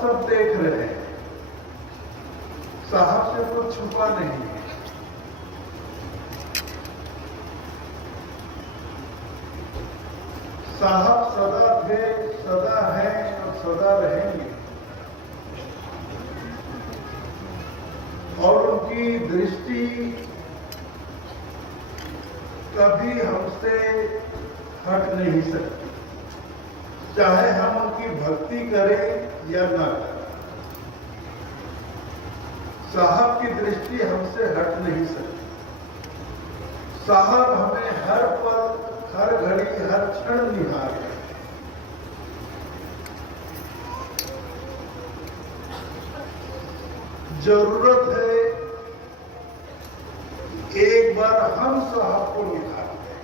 सब देख रहे हैं, साहब से कुछ छुपा नहीं है। साहब सदा थे, सदा हैं और सदा रहेंगे, और उनकी दृष्टि कभी हमसे हट नहीं सकती, चाहे हम उनकी भक्ति करें या ना करें। साहब की दृष्टि हमसे हट नहीं सकती। साहब हमें हर पल, हर घड़ी, हर क्षण निहार रहे। जरूरत है एक बार हम साहब को निहार दें।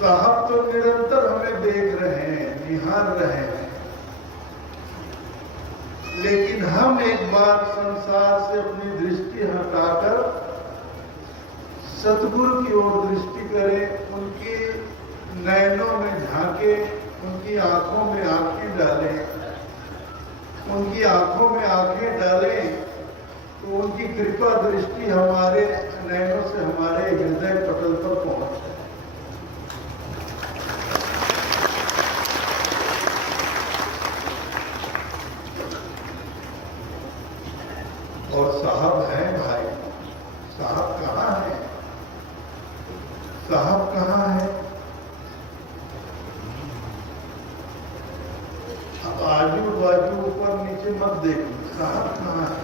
साहब तो निरंतर हमें देख रहे हैं, निहार रहे हैं, लेकिन हम एक बार संसार से अपनी दृष्टि हटाकर सतगुरु की ओर दृष्टि करें, उनकी नयनों में झांके, उनकी आंखों में आंखें डालें, उनकी आंखों में आंखें डालें, तो उनकी कृपा दृष्टि हमारे नयनों से हमारे हृदय पटल पर पहुंच जाए। और साहब हैं भाई, साहब कहाँ है? साहब कहाँ है? अब आजू बाजू ऊपर नीचे मत देखो, साहब कहाँ है?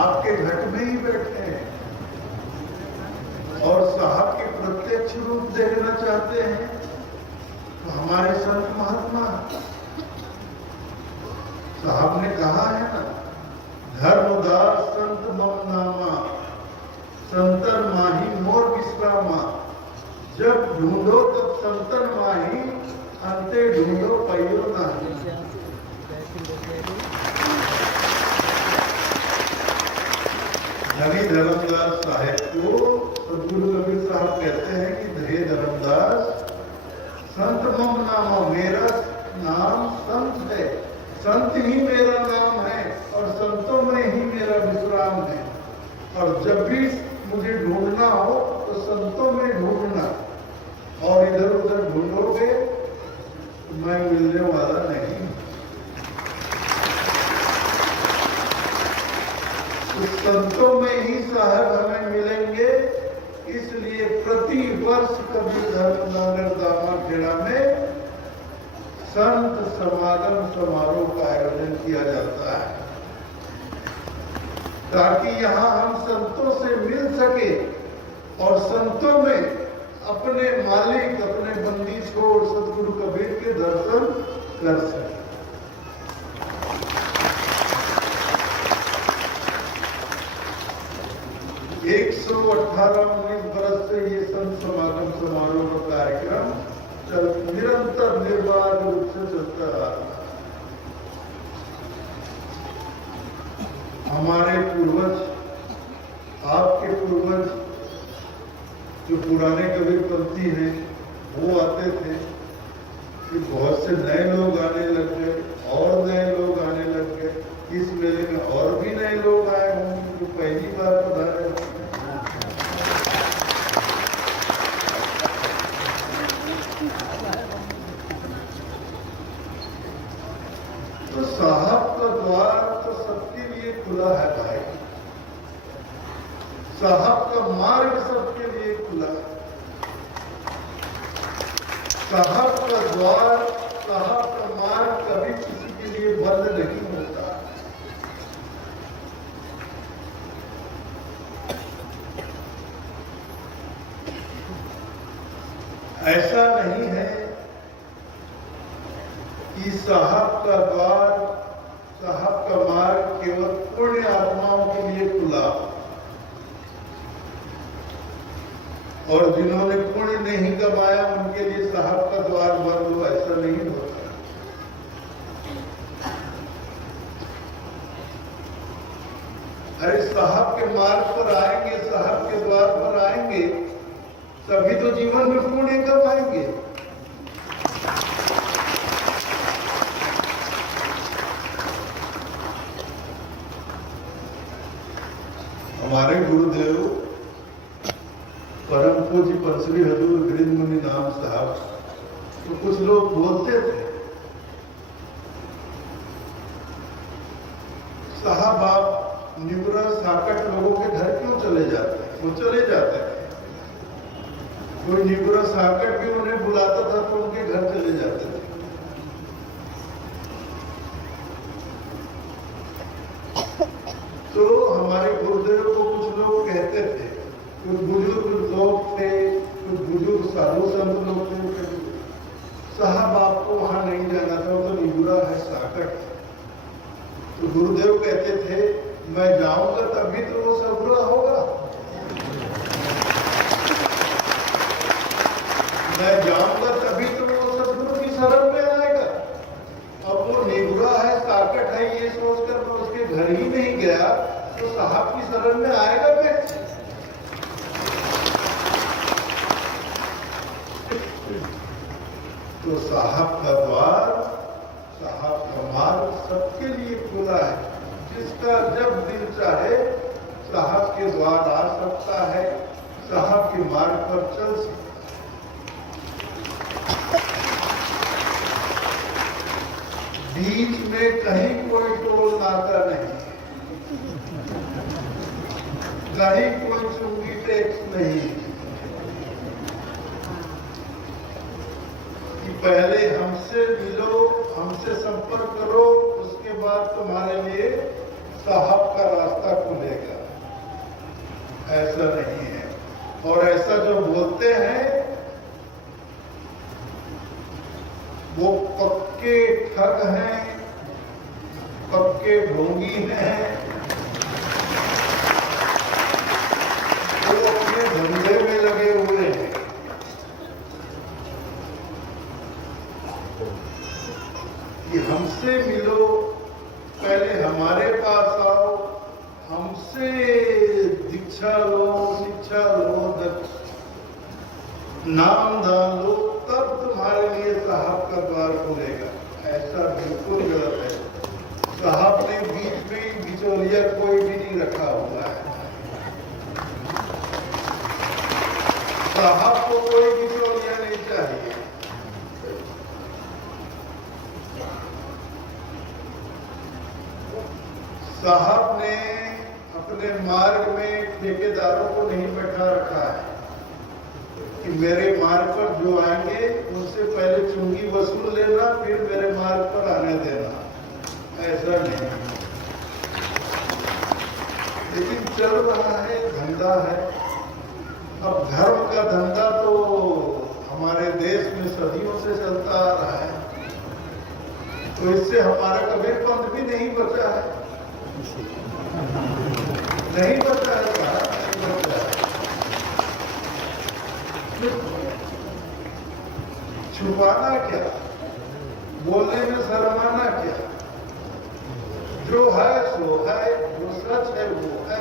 आपके घर में ही बैठे हैं और साहब के प्रत्यक्ष रूप देखना चाहते हैं तो हमारे संत महात्मा साहब ने कहा है ना, धर्मदास संत मम नामा, संतन माही मोर विश्रामा, जब ढूंढो तब संतन माही, अंते ढूंढो पयो नाही। धनी धर्मदास साहेब को सदगुरु कबीर साहब कहते हैं कि हे धर्मदास, संत मम नामा, मेरा नाम संत है, संत ही मेरा नाम है और संतों में ही मेरा विश्राम है, और जब भी मुझे ढूंढना हो तो संतों में ढूंढना, और इधर उधर ढूंढोगे तो मैं मिलने वाला नहीं। तो संतों में ही साहब हमें मिलेंगे, इसलिए प्रति वर्ष कबीर नगर दामाखेड़ा में संत समागम समारोह का आयोजन किया जाता है, ताकि यहाँ हम संतों से मिल सके और संतों में अपने मालिक, अपने बंदी छोड़ सदगुरु कबीर के दर्शन कर सके। 118-19 बरस से ये संत समागम समारोह का कार्यक्रम निरंतर निर्बाध रूप से चलता रहा। हमारे पूर्वज, आपके पूर्वज जो पुराने कबीरपंथी हैं, वो आते थे, कि बहुत से नए लोग आने लग गए और नए लोग आने लग गए। इस मेले में और भी नए लोग आए होंगे जो पहली बार पधारे होंगे। तो साहब का द्वार तो सबके लिए खुला है भाई, साहब का मार्ग सबके लिए खुला है। साहब का द्वार, साहब का मार्ग कभी किसी के लिए बंद नहीं होता। ऐसा नहीं है कि साहब का द्वार, साहब का मार्ग केवल पुण्य आत्माओं के लिए खुला और जिन्होंने पुण्य नहीं कमाया उनके लिए साहब का द्वार बंद हो, ऐसा नहीं होता। अरे साहब के मार्ग पर आएंगे, साहब के द्वार पर आएंगे, तभी तो जीवन में पुण्य कर पाएंगे। हमारे गुरुदेव परम पूज्य पंचरी हजूर गृह मुनि नाम साहब, तो कुछ लोग बोलते थे, साहब आप निबुरा साकट लोगों के घर क्यों चले जाते हैं? वो चले जाते हैं, कोई निबुरा साकट भी उन्हें बुलाता था तो उनके घर चले जाते थे। तो हमारे गुरुदेव को कुछ लोग कहते थे, कुछ बुजुर्ग लोग थे, कुछ बुजुर्ग साधु संत लोग थे, साहब आपको वहां नहीं जाना था, तो निबुरा है साकट। तो गुरुदेव कहते थे मैं जाऊंगा तभी तो वो सब बुरा होगा, मैं जाऊंगा तभी तो वो सदगुरु की शरण में आएगा। अब वो निबुरा है साकट है ये सोचकर मैं उसके घर ही नहीं गया तो साहब की शरण में आएगा कैसे? तो साहब का द्वार, साहब का मार्ग सबके लिए खुला है। जिसका जब दिल चाहे साहब के द्वार आ सकता है, साहब के मार्ग पर चल सकता है। बीच में कहीं कोई टोल नाका नहीं, कहीं कोई चुंगी टैक्स नहीं कि पहले हमसे मिलो, हमसे संपर्क करो, उसके बाद तुम्हारे लिए साहब का रास्ता खुलेगा। ऐसा नहीं है। और ऐसा जो बोलते हैं वो पक्के ठग हैं, पक्के ढोंगी हैं, वो अपने धंधे में लगे हुए हैं। कि हमसे मिलो, पहले हमारे पास आओ, हमसे दीक्षा लो, शिक्षा लो, नाम दान लो, तब तुम्हारे लिए साहब का द्वार खुलेगा। ऐसा बिल्कुल गलत है। साहब ने बीच में बिचौलिया कोई भी नहीं रखा हुआ है। साहब को कोई बिचौलिया नहीं चाहिए। साहब ने अपने मार्ग में ठेकेदारों को नहीं बैठा रखा है कि मेरे मार्ग पर जो आएंगे उनसे पहले चुंगी वसूल लेना, फिर मेरे मार्ग पर आने देना। ऐसा नहीं। लेकिन चल रहा है, धंधा है। अब धर्म का धंधा तो हमारे देश में सदियों से चलता आ रहा है, तो इससे हमारा कबीर पंथ भी नहीं बचा है। नहीं बचा है, नहीं बचा है। छुपाना क्या, बोलने में शर्माना क्या? जो है सो है, जो सच है वो है।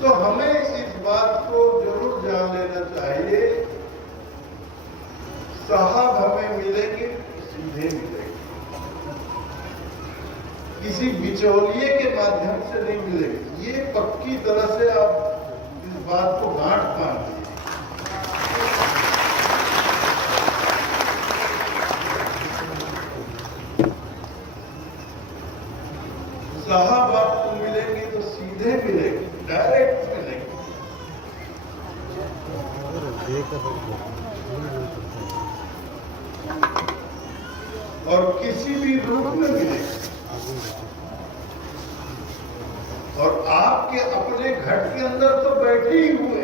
तो हमें इस बात को जरूर जान लेना चाहिए, साहब हमें मिलेंगे, सीधे मिलेंगे, किसी बिचौलिए के माध्यम से नहीं मिलेंगे। ये पक्की तरह से आप इस बात को गांठ बांधिए। साहब आपको मिलेंगे तो सीधे मिलेंगे, डायरेक्ट मिलेंगे। और किसी भी रूप में मिलेंगे। और आपके अपने घर के अंदर तो बैठे ही हुए,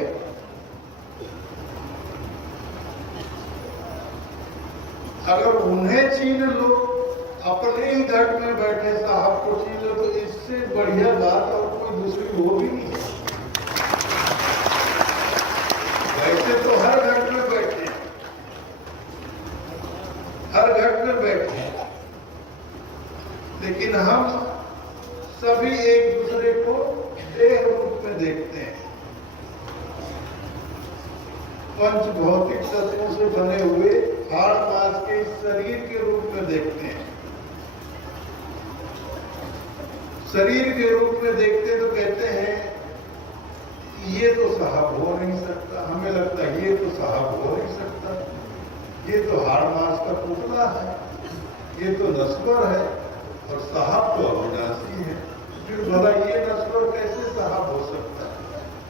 अगर उन्हें छीन लो, अपने ही घर में बैठे साहब को छीन लो, तो इससे बढ़िया बात और कोई दूसरी हो भी नहीं है। वैसे तो हर घर में बैठे, हर घर में बैठे, बने हुए हाड़ मांस के इस शरीर के रूप में देखते हैं। शरीर के रूप में देखते तो कहते हैं ये तो साहब हो नहीं सकता, हमें लगता है ये तो साहब हो नहीं सकता, ये तो हाड़ मांस का पुतला है, ये तो नस्वर है और साहब तो अविनाशी है। फिर भला ये नस्वर कैसे साहब हो सकता है?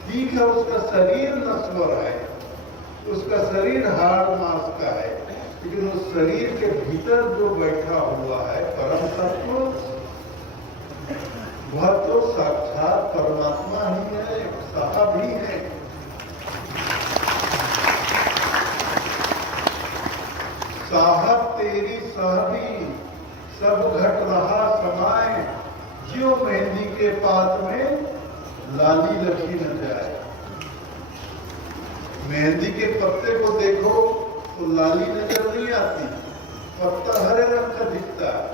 ठीक है, उसका शरीर नस्वर है, उसका शरीर हाड़ मांस का है, लेकिन उस शरीर के भीतर जो बैठा हुआ है परम तत्व, वह तो साक्षात परमात्मा ही है, साहब ही है। साहब तेरी साहबी सब घट रहा समाए, ज्यों मेहंदी के पात में लाली लगी न जाए। मेहंदी के पत्ते को देखो तो लाली नजर नहीं आती, पत्ता हरे रंग का दिखता है,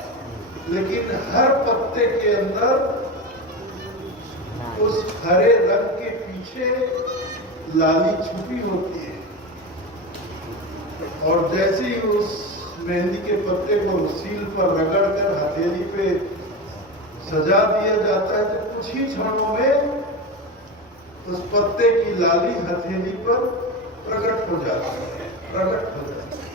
लेकिन हर पत्ते के अंदर उस हरे रंग के पीछे लाली छुपी होती है। और जैसे ही उस मेहंदी के पत्ते को सील पर रगड़कर हथेली पे सजा दिया जाता है तो कुछ ही क्षणों में उस पत्ते की लाली हथेली पर प्रकट हो जाती है, प्रकट हो जाती है।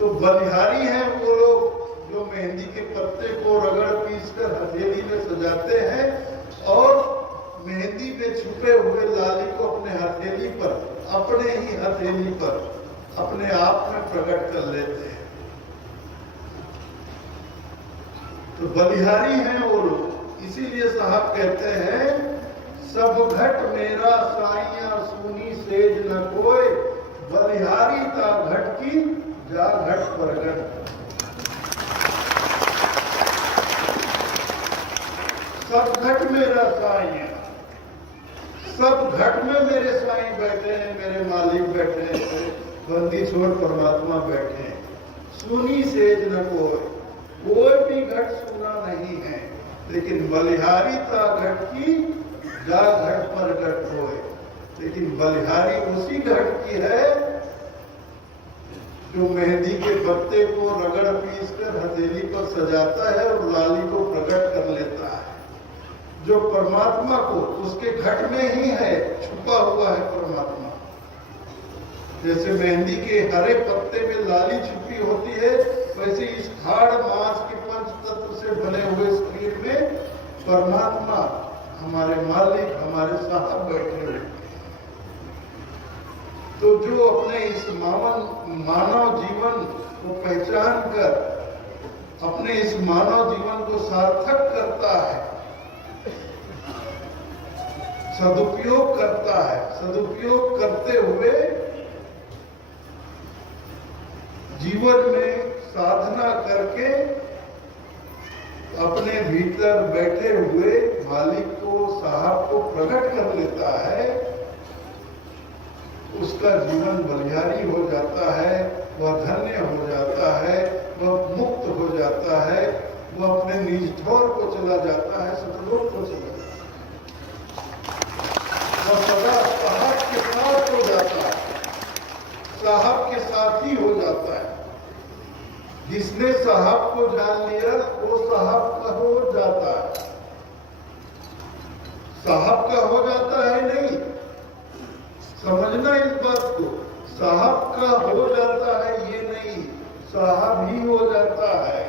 तो बलिहारी हैं वो लोग जो मेहंदी के पत्ते को रगड़ पीसकर हथेली में सजाते हैं और मेहंदी में छुपे हुए लाली को अपने हथेली पर, अपने ही हथेली पर अपने आप में प्रकट कर लेते हैं। तो बलिहारी हैं वो लोग। इसीलिए साहब कहते हैं सब घट मेरा साइया सुनी सेज न कोई, बलिहारी ता घट की जा घट प्रगट। सब घट मेरा साईं, सब घट में मेरे साईं बैठे हैं, मेरे मालिक बैठे हैं, मेरे बंदी छोड़ परमात्मा बैठे हैं। सुनी सेज न कोई भी घट सुना नहीं है, लेकिन बलिहारी ता घट की जा घट पर घट होए। लेकिन बलिहारी उसी घट की है जो मेहंदी के पत्ते को रगड़ पीसकर हथेली पर सजाता है और लाली को प्रकट कर लेता है। जो परमात्मा को उसके घट में ही है, छुपा हुआ है परमात्मा। जैसे मेहंदी के हरे पत्ते में लाली छुपी होती है, वैसे इस हाड़ मांस के पंच तत्व से बने हुए शरीर में परमात्मा, हमारे मालिक, हमारे साहब बैठे हुए। तो जो अपने इस मानव जीवन को पहचान कर अपने इस मानव जीवन को सार्थक करता है, सदुपयोग करता है, सदुपयोग करते हुए जीवन में साधना करके अपने भीतर बैठे हुए मालिक को, साहब को प्रकट कर लेता है, उसका जीवन बलिहारी हो जाता है, वह धन्य हो जाता है, वह मुक्त हो जाता है, वह अपने निज ठौर को चला जाता है, सतलोक को चला जाता है, वह सदा साहब के साथ हो जाता है, साहब के साथ ही हो जाता है। जिसने साहब को जान लिया वो साहब का हो जाता है। साहब का हो जाता है नहीं, समझना इस बात को, साहब का हो जाता है ये नहीं, साहब ही हो जाता है।